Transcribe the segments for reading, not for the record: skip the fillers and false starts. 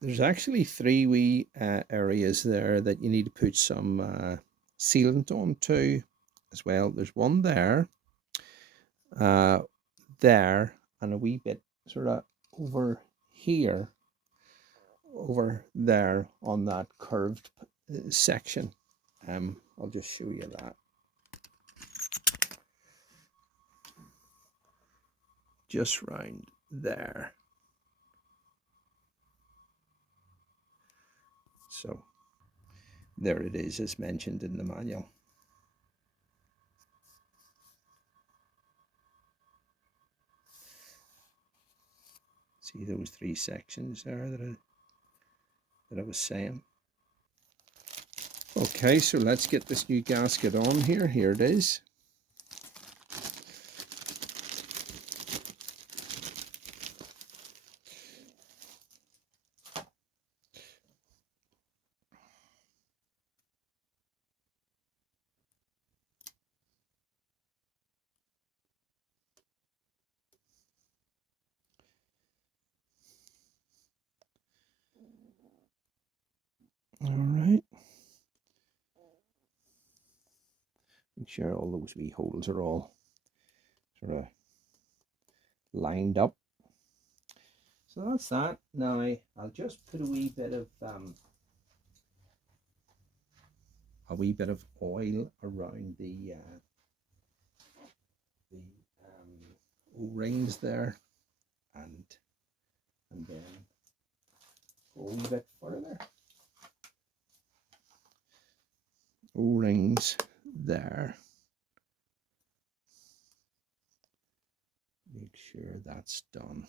there's actually three wee areas there that you need to put some sealant on too as well. There's one there, uh, there, and a wee bit sort of over here, over there on that curved section. I'll just show you that. Just round there. So there it is, as mentioned in the manual. See those three sections there that I was saying. Okay, so let's get this new gasket on here. Here it is. All right. Make sure all those wee holes are all sort of lined up. So that's that. Now I'll just put a wee bit of oil around the O-rings there, and then go a wee bit further. O-rings there. Make sure that's done,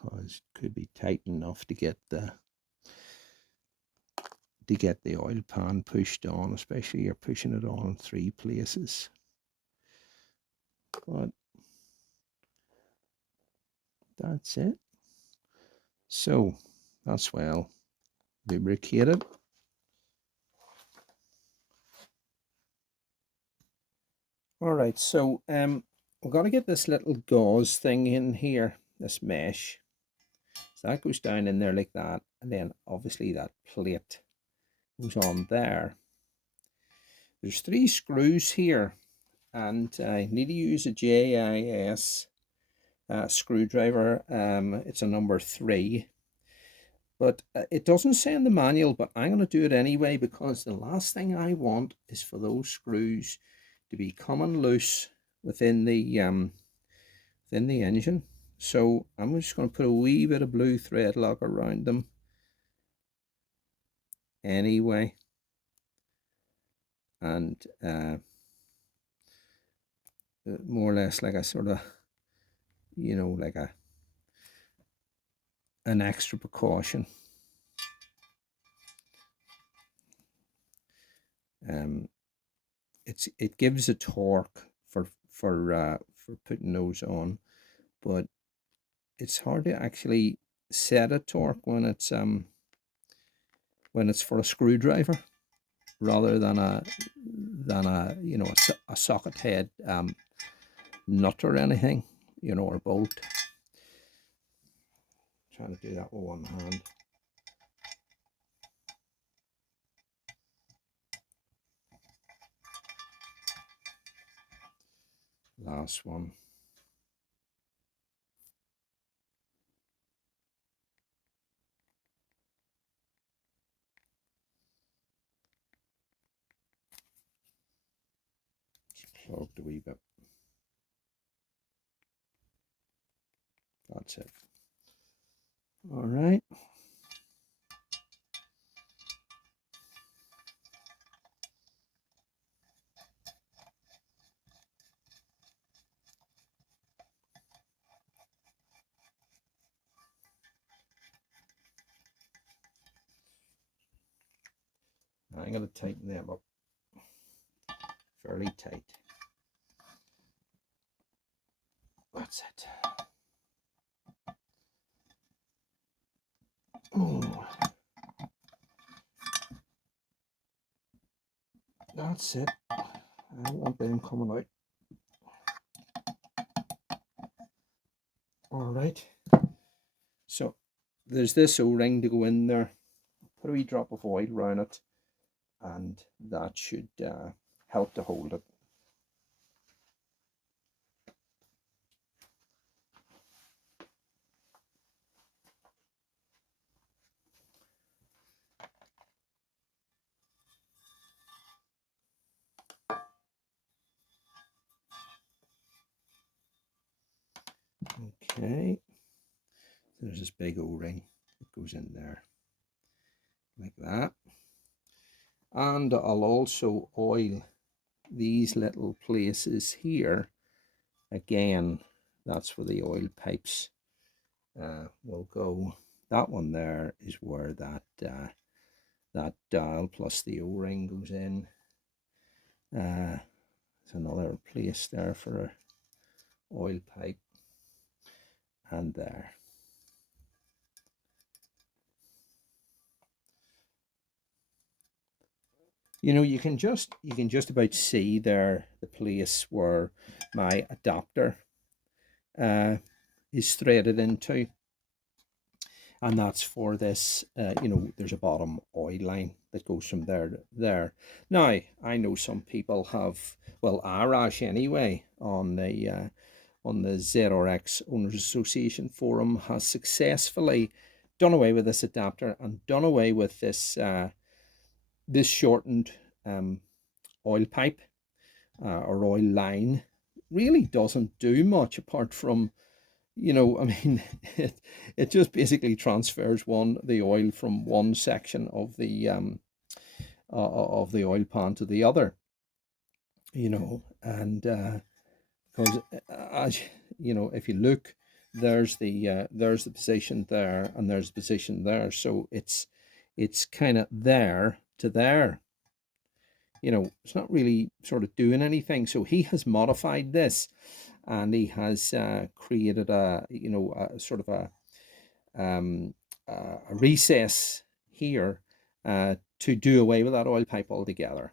because it could be tight enough to get the oil pan pushed on, especially you're pushing it on in 3 places. But that's it. So that's well lubricated. All right, so we've got to get this little gauze thing in here, this mesh. So that goes down in there like that, and then obviously that plate goes on there. There's 3 screws here, and I need to use a JIS screwdriver. It's a number 3, but it doesn't say in the manual, but I'm going to do it anyway, because the last thing I want is for those screws to be coming loose within the engine. So I'm just going to put a wee bit of blue thread lock around them anyway, and more or less like a sort of, you know, like an extra precaution. It gives a torque for putting those on, but it's hard to actually set a torque when it's for a screwdriver rather than a you know, a socket head nut or anything, you know, or bolt. Trying to do that with one hand. Last one. Just plugged a wee bit. That's it. All right. I'm going to tighten them up fairly tight. That's it. Oh, that's it. I don't want them coming out. All right. So there's this O-ring to go in there. Put a wee drop of oil around it, and that should help to hold it. Okay, there's this big O-ring that goes in there like that, and I'll also oil these little places here. Again, that's where the oil pipes will go. That one there is where that dial plus the O-ring goes in. There's another place there for a oil pipe, and there. You know, you can just about see there the place where my adapter is threaded into, and that's for this. You know, there's a bottom oil line that goes from there to there. Now, I know some people have, well, Arash anyway, on the ZRX Owners Association forum has successfully done away with this adapter and done away with this this shortened oil pipe or oil line. Really doesn't do much apart from, you know, I mean, it just basically transfers the oil from one section of the oil pan to the other, you know, and because as you know, if you look, there's the position there, and there's the position there, so it's kind of there to there. You know, it's not really sort of doing anything. So he has modified this, and he has created a, you know, a sort of a recess here to do away with that oil pipe altogether.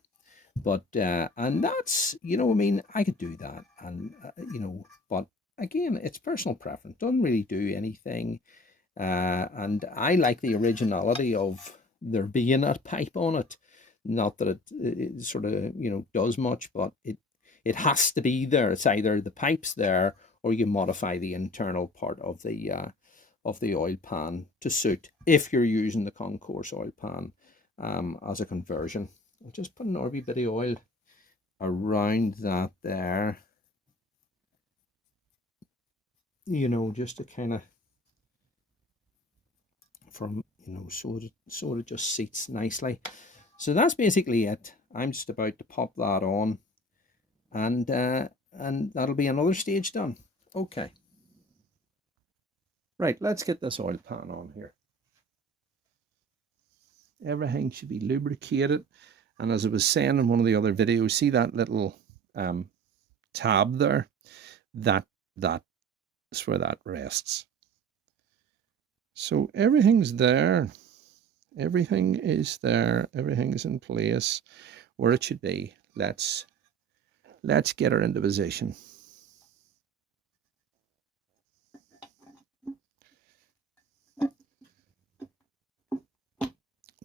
But and that's, you know, I mean, I could do that, and you know, but again, it's personal preference. Doesn't really do anything, and I like the originality of there being a pipe on it. Not that it sort of, you know, does much, but it has to be there. It's either the pipe's there, or you modify the internal part of the oil pan to suit, if you're using the Concours oil pan as a conversion. I'll just put an wee bit of oil around that there, you know, just to kind of, from, you know, so it just seats nicely. So that's basically it. I'm just about to pop that on, and that'll be another stage done. Okay. Right, let's get this oil pan on here. Everything should be lubricated, and as I was saying in one of the other videos, see that little tab there? That's where that rests. So everything's there. Everything is there. Everything's in place where it should be. Let's get her into position.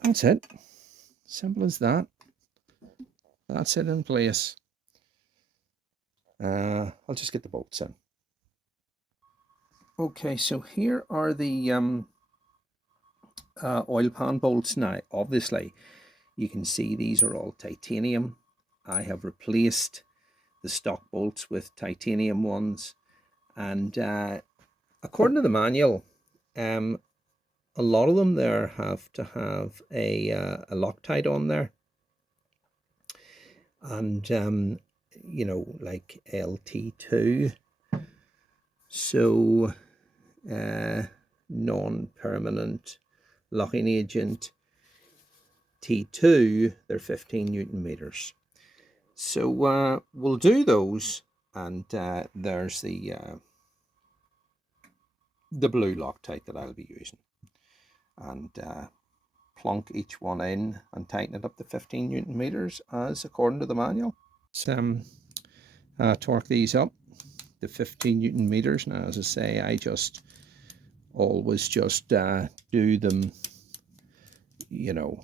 That's it. Simple as that. That's it in place. I'll just get the bolts in. Okay, so here are the oil pan bolts now. Obviously, you can see these are all titanium. I have replaced the stock bolts with titanium ones, and according to the manual, a lot of them there have to have a Loctite on there, and you know, like LT2, so non-permanent locking agent. T2, they're 15 Newton meters. So we'll do those, and there's the blue Loctite that I'll be using, and plonk each one in and tighten it up to 15 Newton meters as according to the manual. So, torque these up to 15 Newton meters. Now, as I say, I just always just do them, you know,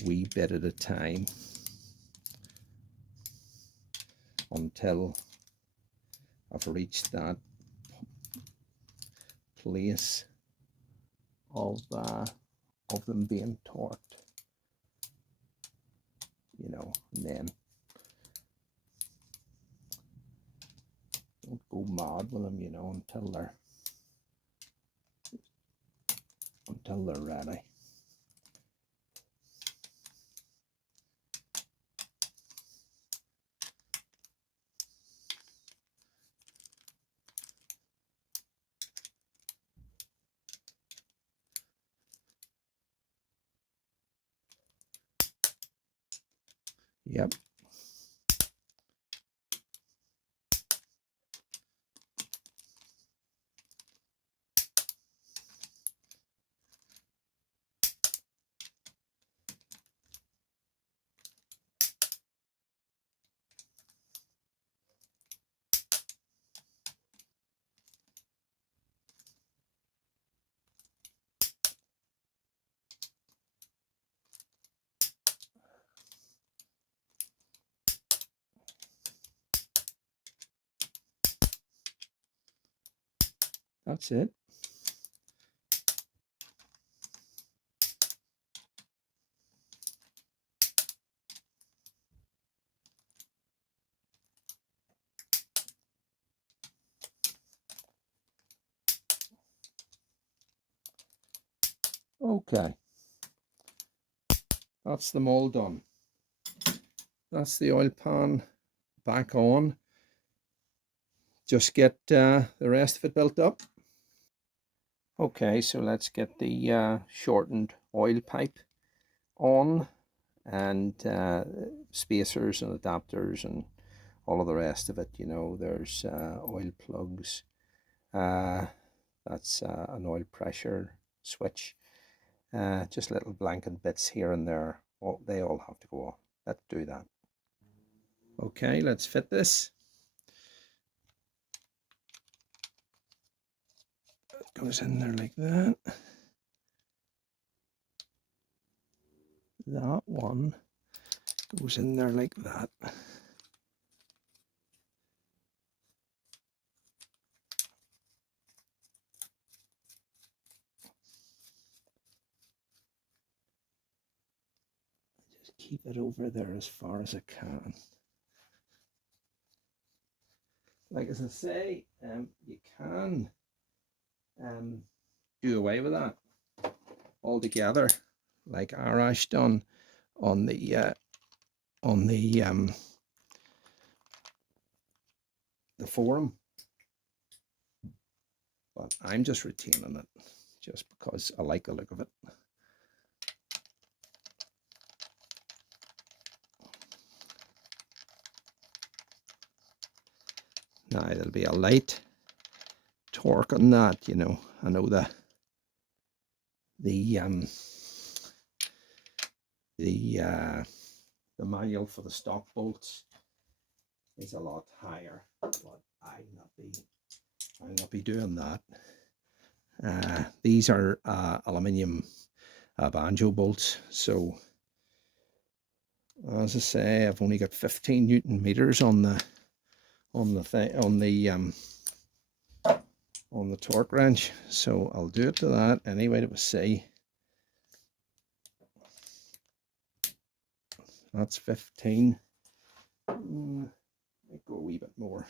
a wee bit at a time until I've reached that place of them being torqued, you know, and then don't go mad with them, you know, until they're ready. Yep. That's it. Okay, that's them all done. That's the oil pan back on. Just get the rest of it built up. Okay, so let's get the shortened oil pipe on, and spacers and adapters and all of the rest of it. You know, there's oil plugs. That's an oil pressure switch. Just little blanket bits here and there. They all have to go on. Let's do that. Okay, let's fit this. It goes in there like that. That one goes in there like that. Just keep it over there as far as I can. Like as I say, you can do away with that altogether, like Arash done on the forum, but I'm just retaining it just because I like the look of it. Now there'll be a light torque on that, you know. I know the manual for the stock bolts is a lot higher, but I'll not be doing that. These are aluminium banjo bolts, so as I say, I've only got 15 Newton meters on the torque wrench, so I'll do it to that anyway. It was say that's 15. Might go a wee bit more.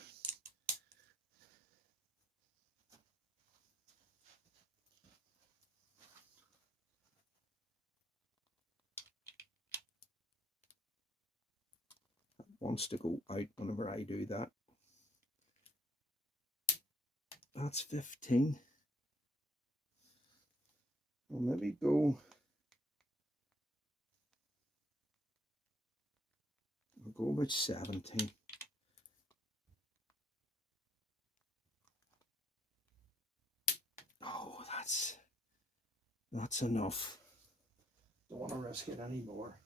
It wants to go out whenever I do that. That's 15. I'll maybe go. I'll go about 17. Oh, that's enough. Don't want to risk it anymore.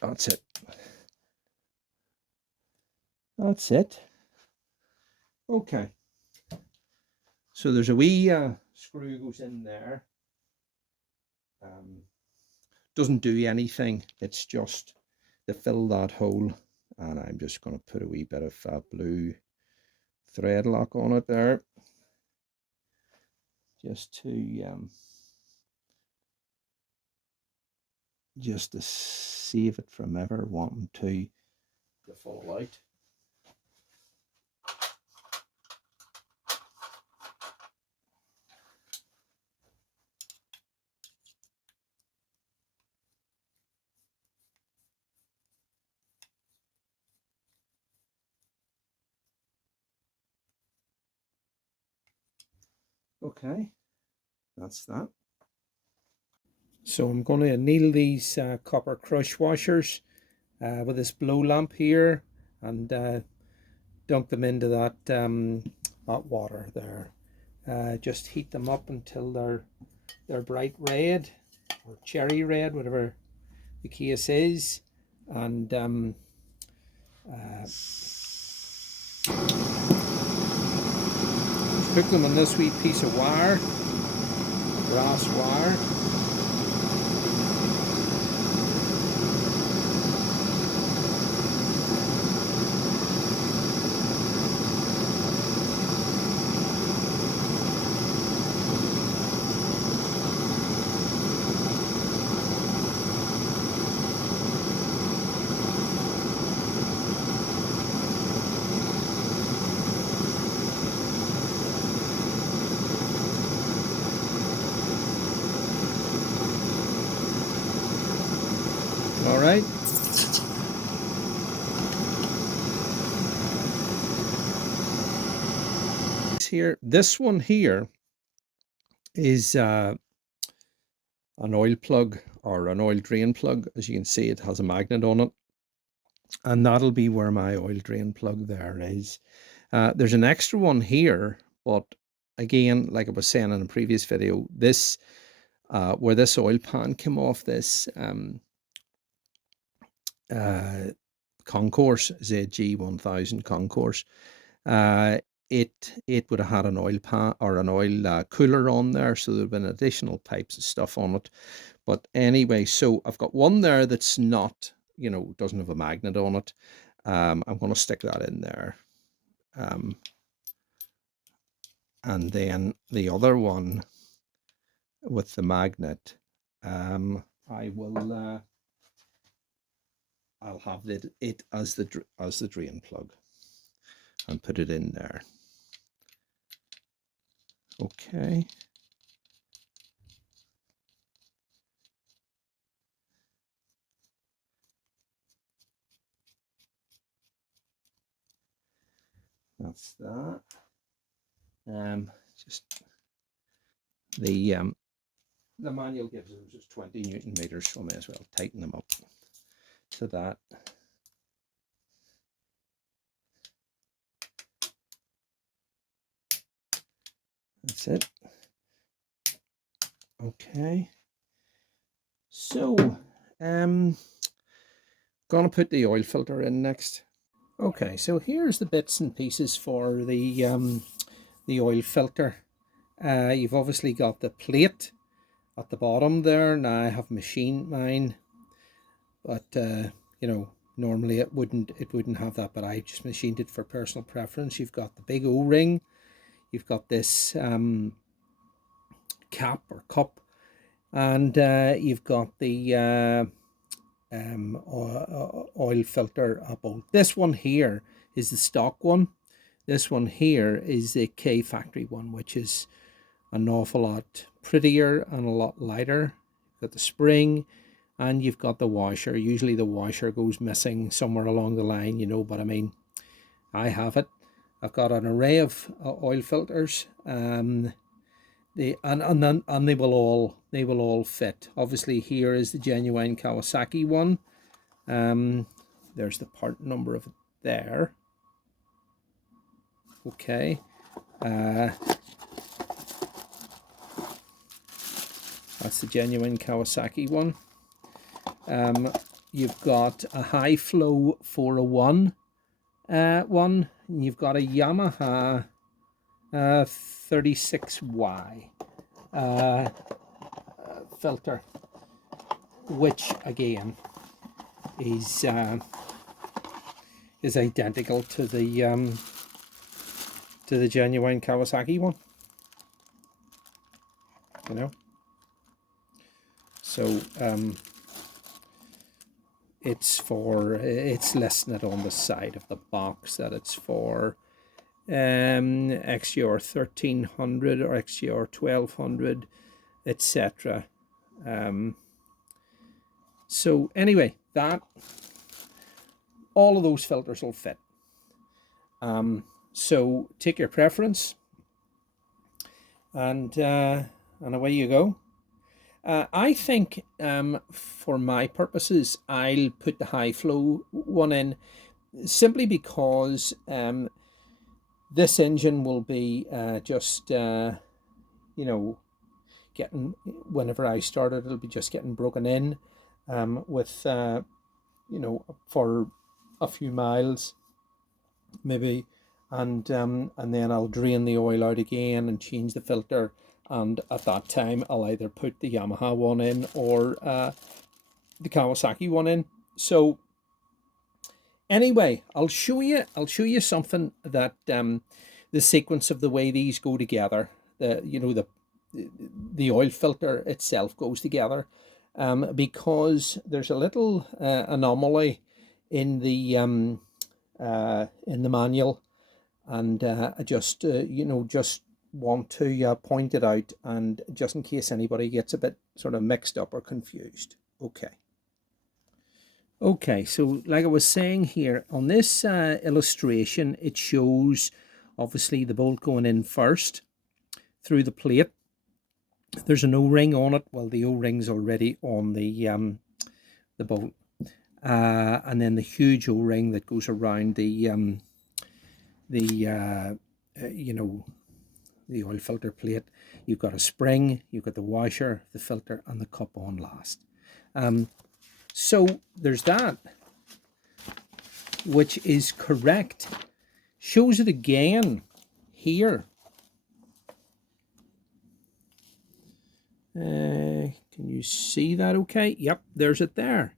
That's it. That's it. Okay. So there's a wee screw goes in there. Doesn't do anything. It's just to fill that hole. And I'm just going to put a wee bit of blue thread lock on it there. Just to save it from ever wanting to fall out. Okay, that's that. So I'm going to anneal these copper crush washers with this blow lamp here, and dunk them into that hot water there. Just heat them up until they're bright red or cherry red, whatever the case is, and hook them on this wee piece of wire, brass wire. All right. Here, this one here is an oil plug or an oil drain plug. As you can see, it has a magnet on it, and that'll be where my oil drain plug there is. There's an extra one here, but again, like I was saying in a previous video, this where this oil pan came off this Concours, ZG 1000 Concours, it would have had an oil pan or an oil cooler on there, so there'd been additional pipes and stuff on it. But anyway, so I've got one there that's not, doesn't have a magnet on it. I'm going to stick that in there. And then the other one with the magnet, I'll have it as the drain plug and put it in there. Okay. That's that. Just the manual gives them just 20 Newton meters, so I may as well tighten them up to that. That's it. Okay. So, gonna put the oil filter in next. Okay, so here's the bits and pieces for the oil filter. You've obviously got the plate at the bottom there. Now I have machined mine, but normally it wouldn't have that, but I just machined it for personal preference. You've got the big O-ring. You've got this cap or cup, and you've got the oil filter bolt. This one here is the stock one. This one here is the K factory one, which is an awful lot prettier and a lot lighter. You've got the spring, and you've got the washer. Usually the washer goes missing somewhere along the line, but I mean, I have it. I've got an array of oil filters. They will all fit. Obviously, here is the genuine Kawasaki one. There's the part number of it there. Okay. That's the genuine Kawasaki one. You've got a high flow 401 one. You've got a Yamaha 36Y filter, which again is identical to the genuine Kawasaki one, you know. So it's listed on the side of the box that it's for XGR 1300 or XGR 1200, etc. So anyway, that all of those filters will fit. So take your preference, and away you go. I think for my purposes, I'll put the high flow one in, simply because this engine will be just, you know, getting, whenever I start it, it'll be just getting broken in with, you know, for a few miles maybe, and then I'll drain the oil out again and change the filter. And at that time, I'll either put the Yamaha one in or the Kawasaki one in. So anyway, I'll show you something that the sequence of the way these go together. The oil filter itself goes together, because there's a little anomaly in the manual, and I just just want to point it out, and just in case anybody gets a bit sort of mixed up or confused. Okay, so like I was saying here, on this illustration, it shows obviously the bolt going in first through the plate. There's an O-ring on it. Well, the O-ring's already on the bolt, and then the huge O-ring that goes around the you know, the oil filter plate. You've got a spring, you've got the washer, the filter, and the cup on last. So there's that, which is correct. Shows it again here. Can you see that okay? Yep, there's it there.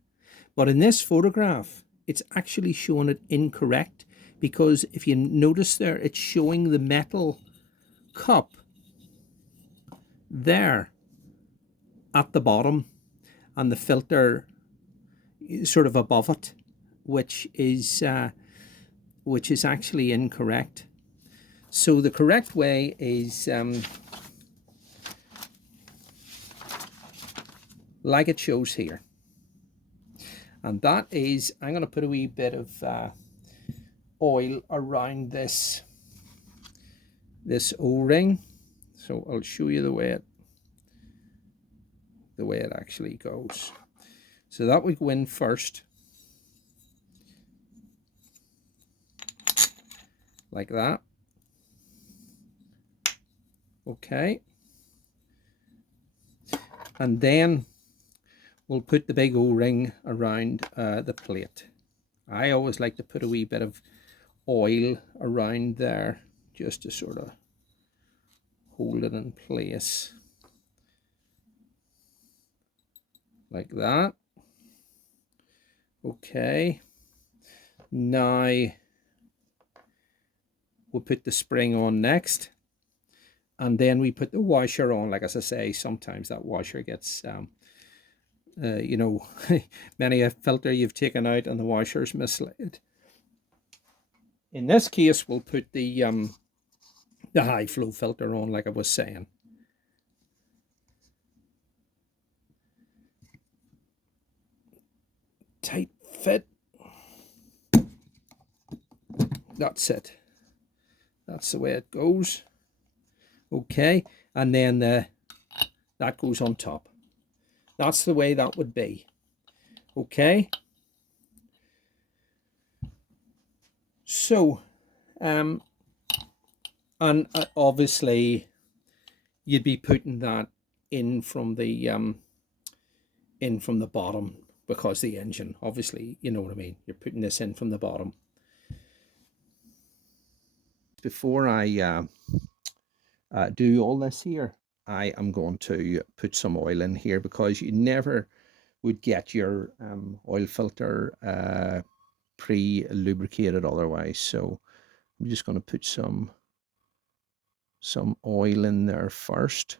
But in this photograph, it's actually showing it incorrect, because if you notice there, it's showing the metal cup there at the bottom and the filter sort of above it, which is actually incorrect. So the correct way is like it shows here, and that is, I'm going to put a wee bit of oil around this O-ring. So I'll show you the way it actually goes. So that would go in first, like that. Okay, and then we'll put the big O-ring around the plate. I always like to put a wee bit of oil around there just to sort of hold it in place, like that. Okay, now we'll put the spring on next, and then we put the washer on. Like as I say, sometimes that washer gets you know, many a filter you've taken out and the washer's mislaid. In this case, we'll put the high flow filter on, like I was saying. Tight fit. That's it. That's the way it goes. Okay, and then that goes on top. That's the way that would be. Okay. So, and obviously, you'd be putting that in from the bottom, because the engine, obviously, you know what I mean. You're putting this in from the bottom. before I do all this here, I am going to put some oil in here, because you never would get your oil filter pre-lubricated otherwise. So I'm just going to put some oil in there first.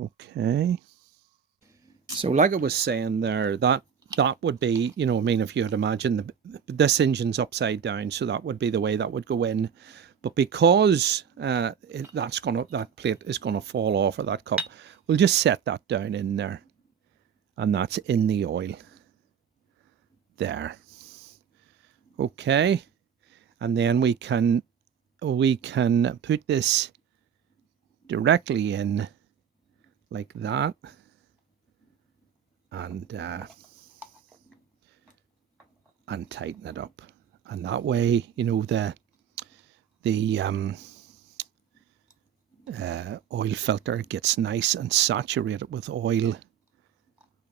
Okay. So like I was saying there, that would be, you know, I mean, if you had imagined this engine's upside down, so that would be the way that would go in. But because that plate is gonna fall off of that cup, we'll just set that down in there, and that's in the oil there. Okay, and then we can put this directly in like that, and tighten it up, and that way, you know, the oil filter gets nice and saturated with oil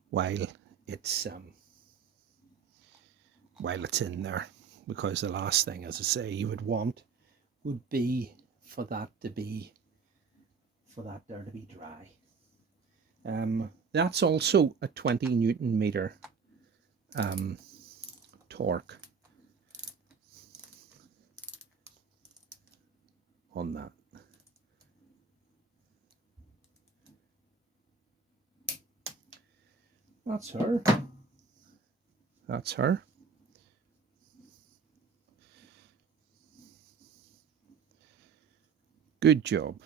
while it's in there, because the last thing, as I say, you would want would be for that there to be dry. That's also a 20 Newton meter torque on that. That's her. That's her. Good job.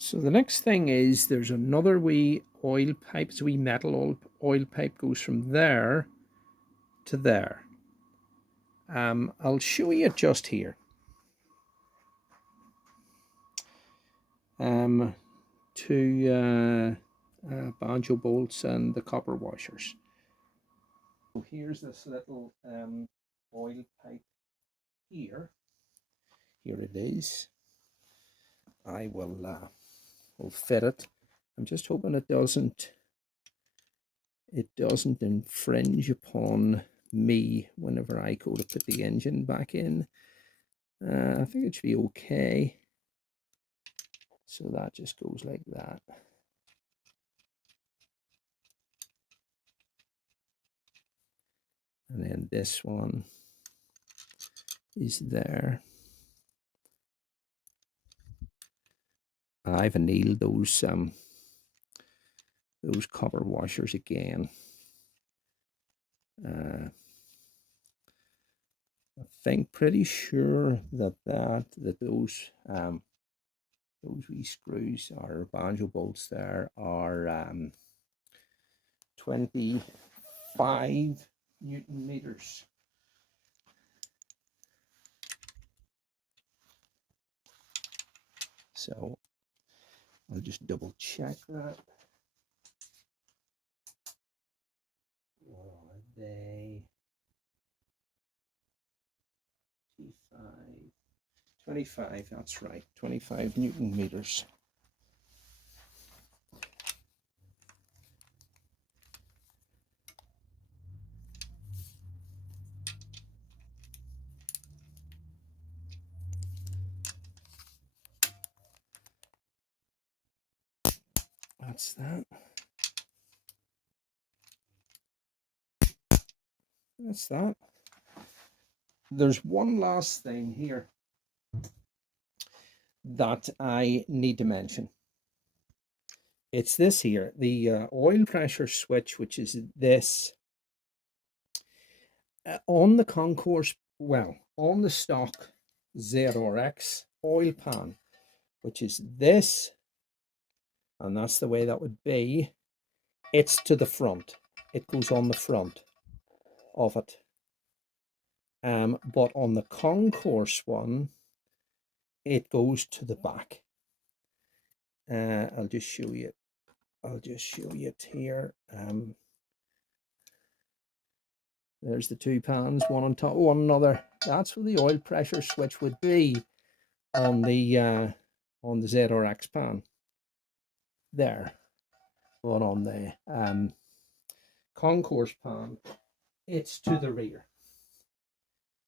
So the next thing is, there's another wee oil pipe. It's a wee metal oil pipe, goes from there to there. I'll show you just here. To banjo bolts and the copper washers. So here's this little oil pipe here. Here it is. I will fit it. I'm just hoping it doesn't infringe upon me whenever I go to put the engine back in. I think it should be okay. So that just goes like that. And then this one is there. I've annealed those copper washers again. I think pretty sure that those wee screws or banjo bolts there are 25 Newton meters. So I'll just double check that. What are they? 25, that's right, 25 Newton meters. That's that. That's that. There's one last thing here that I need to mention. It's this here, the oil pressure switch, which is this. On the Concours, well, on the stock ZRX oil pan, which is this, and that's the way that would be, it's to the front. It goes on the front of it. But on the Concours one, it goes to the back. I'll just show you it here. There's the two pans, one on top of one another. That's where the oil pressure switch would be on the ZRX pan. There. but on the Concours pan, it's to the rear.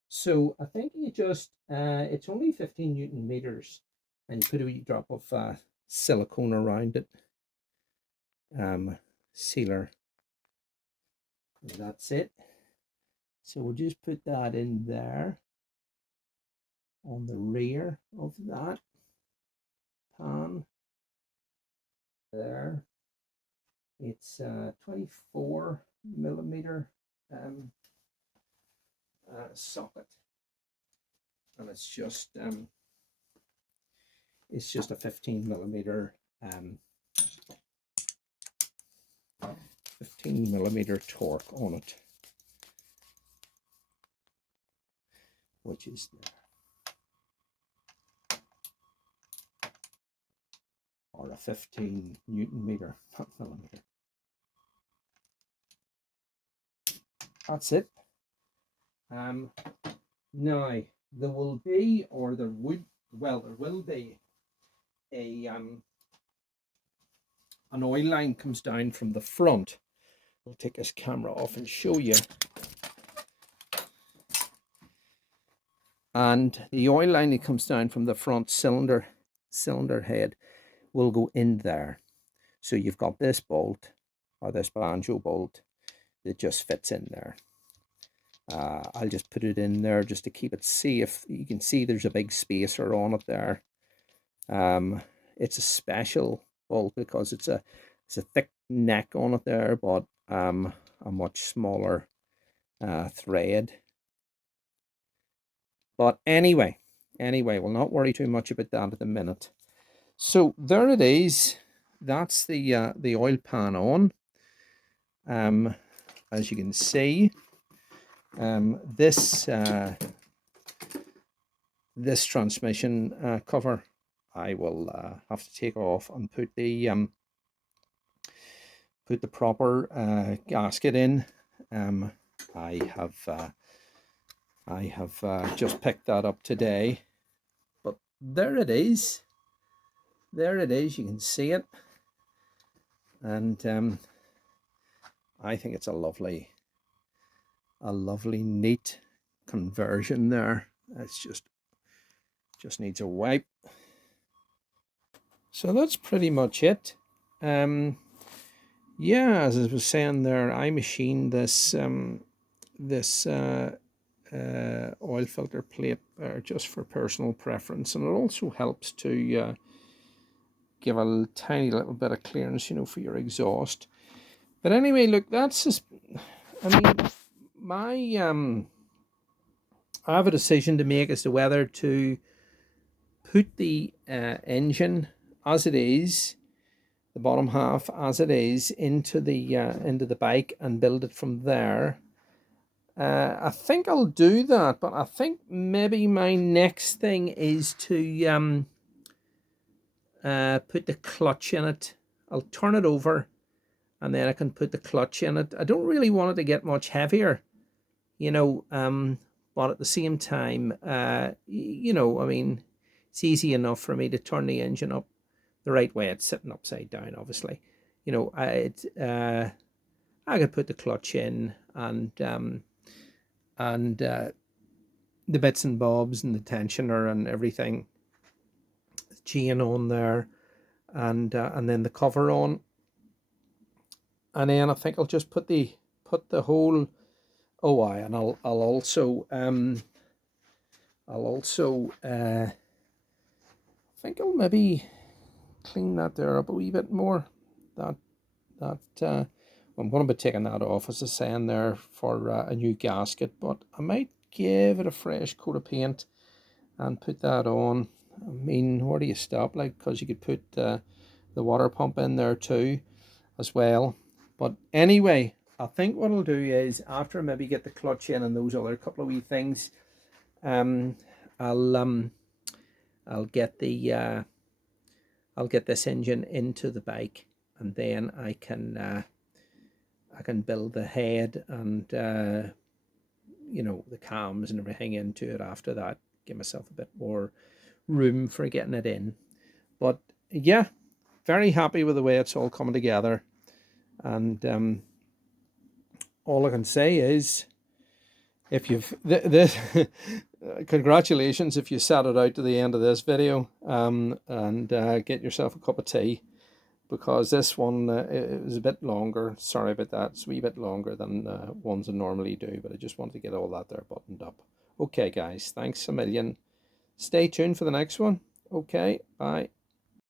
So I think you just, it's only 15 Newton meters, and you put a wee drop of silicone around it, sealer. And that's it. So we'll just put that in there on the rear of that pan. There. It's 24 millimeter socket, and it's just a 15 millimeter 15 millimeter torque on it, which is there. Or a 15 Newton meter, not millimeter. That's it. Now there will be, or there would, well, there will be a an oil line comes down from the front. I'll take this camera off and show you. And the oil line that comes down from the front cylinder head will go in there. So you've got this bolt, or this banjo bolt, that just fits in there. I'll just put it in there just to keep it safe. You can see there's a big spacer on it there. It's a special bolt because it's a thick neck on it there, but a much smaller thread. But anyway, we'll not worry too much about that at the minute. So there it is. That's the oil pan on. As you can see, this transmission cover I will have to take off and put the proper gasket in. I have just picked that up today, but there it is. There it is. You can see it, and I think it's a lovely, neat conversion there. It's just needs a wipe. So that's pretty much it. Yeah, as I was saying there, I machined this oil filter plate just for personal preference, and it also helps to give a tiny little bit of clearance, you know, for your exhaust. But anyway, look, that's just, I mean, my I have a decision to make as to whether to put the engine as it is, the bottom half as it is, into the bike and build it from there. I think I'll do that, but I think maybe my next thing is to put the clutch in it. I'll turn it over, and then I can put the clutch in it. I don't really want it to get much heavier, you know, but at the same time, you know, I mean, it's easy enough for me to turn the engine up the right way. It's sitting upside down, obviously. You know, I could put the clutch in, and the bits and bobs and the tensioner and everything, the chain on there, and then the cover on, and then I think I'll just put the whole. Oh, and I'll also I think I'll maybe clean that there up a wee bit more. I'm going to be taking that off, as I was saying there, for a new gasket, but I might give it a fresh coat of paint and put that on. I mean, where do you stop? Like, because you could put the water pump in there too, as well. But anyway, I think what I'll do is, after I maybe get the clutch in and those other couple of wee things, I'll get this engine into the bike, and then I can build the head and you know, the cams and everything into it after that. Give myself a bit more room for getting it in. But yeah, very happy with the way it's all coming together. And all I can say is, if you've this congratulations if you sat it out to the end of this video, and get yourself a cup of tea, because this one it was a bit longer. Sorry about that. It's a wee bit longer than ones I normally do, but I just wanted to get all that there buttoned up. Okay guys, thanks a million. Stay tuned for the next one. Okay, bye.